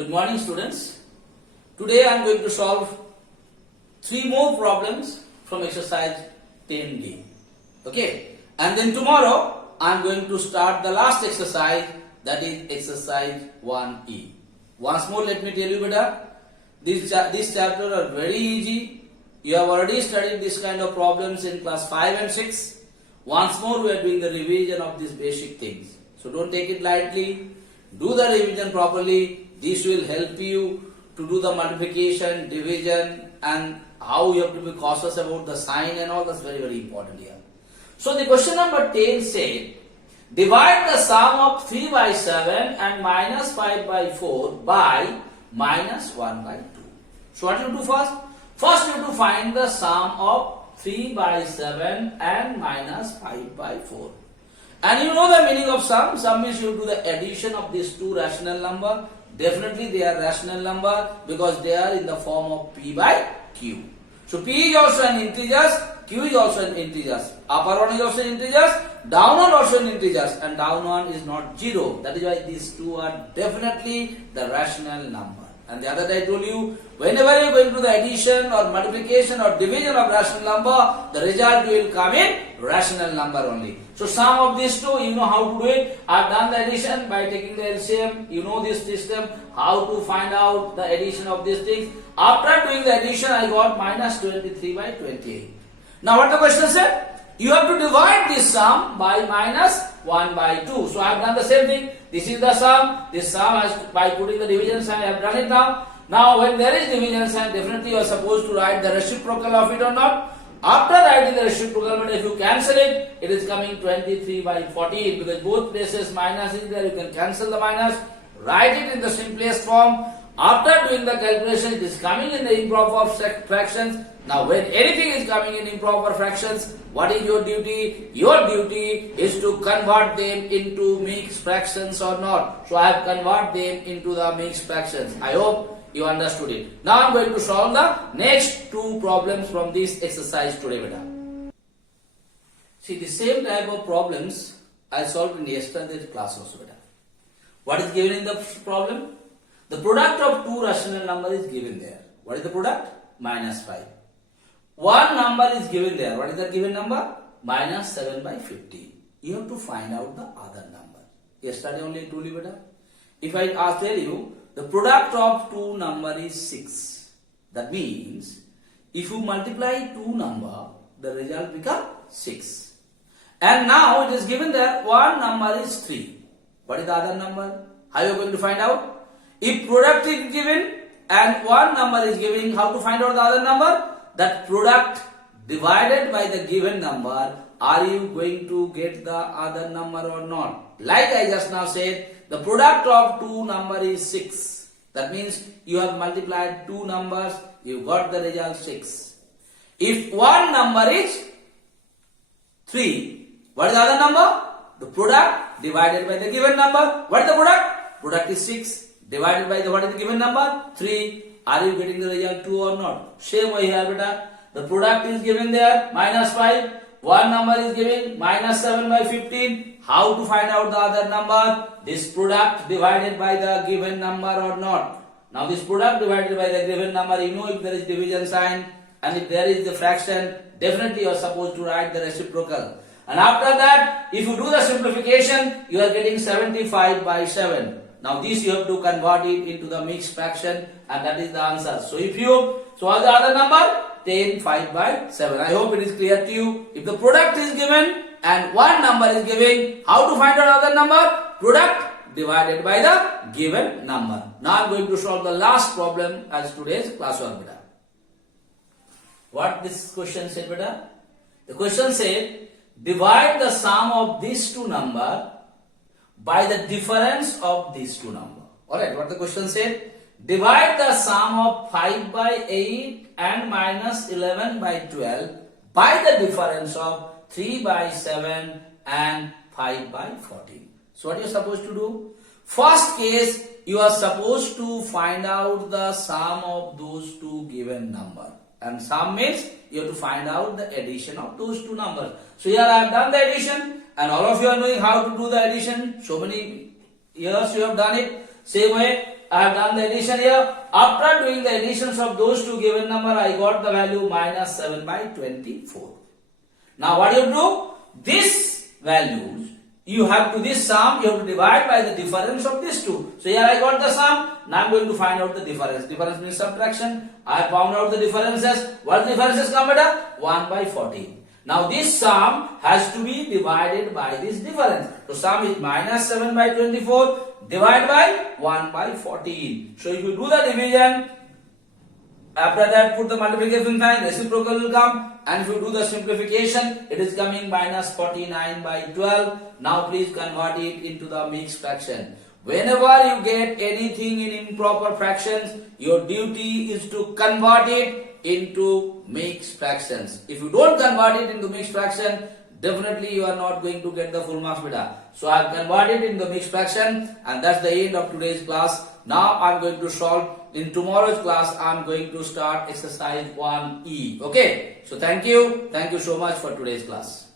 Good morning, students. Today I am going to solve 3 more problems from exercise 10D. Okay, and then tomorrow I am going to start the last exercise, that is exercise 1E. Once more, let me tell you, beta, these chapters are very easy. You have already studied this kind of problems in class 5 and 6. Once more, we are doing the revision of these basic things. So don't take it lightly. Do the revision properly. This will help you to do the multiplication, division, and how you have to be cautious about the sign and all. That's very, very important here. So the question number 10 said, divide the sum of 3 by 7 and minus 5 by 4 by minus 1 by 2. So what you do first? First you have to find the sum of 3 by 7 and minus 5 by 4. And you know the meaning of sum. Sum means you do the addition of these two rational number. Definitely they are rational number because they are in the form of P by Q. So P is also an integers, Q is also an integers. Upper one is also integers, down one also an integers, and down one is not 0. That is why these two are definitely the rational number. And the other day I told you, whenever you go into the addition or multiplication or division of rational number, the result will come in rational number only. So sum of these two, you know how to do it. I have done the addition by taking the LCM. You know this system, how to find out the addition of these things. After doing the addition, I got minus 23 by 28. Now what the question said? You have to divide this sum by minus 1 by 2. So I have done the same thing. This is the sum. This sum has, by putting the division sign, I have done it now. Now when there is division sign, definitely you are supposed to write the reciprocal of it or not. After writing the reciprocal, if you cancel it, it is coming 23 by 14 because both places minus is there. You can cancel the minus, write it in the simplest form. After doing the calculation, it is coming in the improper fractions. Now when anything is coming in improper fractions, what is your duty? Your duty is to convert them into mixed fractions or not. So I have converted them into the mixed fractions. I hope you understood it. Now I am going to solve the next 2 problems from this exercise today, beta. See, the same type of problems I solved in yesterday's class also, beta. What is given in the problem? The product of 2 rational numbers is given there. What is the product? Minus 5. One number is given there. What is the given number? Minus 7 by 15. You have to find out the other number. Yesterday only I told you, beta. If I tell you, the product of 2 number is 6. That means, if you multiply 2 number, the result becomes 6. And now it is given there, one number is 3. What is the other number? How you are going to find out? If product is given and one number is given, how to find out the other number? That product divided by the given number, are you going to get the other number or not? Like I just now said, the product of 2 number is 6. That means you have multiplied 2 numbers, you got the result 6. If one number is 3, what is the other number? The product divided by the given number. What is the product? Product is 6 divided by the what is the given number? 3. Are you getting the result 2 or not? Same way here, beta. The product is given there, minus 5. One number is given, minus 7 by 15. How to find out the other number? This product divided by the given number or not. Now this product divided by the given number, you know if there is division sign and if there is the fraction, definitely you are supposed to write the reciprocal. And after that, if you do the simplification, you are getting 75 by 7. Now this you have to convert it into the mixed fraction and that is the answer. So if you, so what's the other number? 10 5 by 7. I hope it is clear to you. If the product is given and one number is given, how to find out other number? Product divided by the given number. Now I am going to solve the last problem as today's classwork, beta. What this question said, beta? The question said, divide the sum of these 2 numbers by the difference of these 2 numbers. Alright, what the question said? Divide the sum of 5 by 8 and minus 11 by 12 by the difference of 3 by 7 and 5 by 14. So what you are supposed to do? First case, you are supposed to find out the sum of those 2 given numbers. And sum means you have to find out the addition of those 2 numbers. So here I have done the addition. And all of you are knowing how to do the addition. So many years you have done it. Same way, I have done the addition here. After doing the additions of those two given number, I got the value minus 7 by 24. Now what you do? This values, you have to this sum, you have to divide by the difference of these two. So here I got the sum, now I am going to find out the difference. Difference means subtraction. I found out the differences. What differences come better? 1 by 14. Now this sum has to be divided by this difference. So sum is minus 7 by 24 divided by 1 by 14. So if you do the division, after that put the multiplication sign, reciprocal will come, and if you do the simplification, it is coming minus 49 by 12. Now please convert it into the mixed fraction. Whenever you get anything in improper fractions, your duty is to convert it into mixed fractions. If you don't convert it into mixed fraction, definitely you are not going to get the full marks beta. So I have converted into mixed fraction, and that's the end of today's class. Now I am going to solve. In tomorrow's class, I am going to start exercise 1E. Okay. So thank you so much for today's class.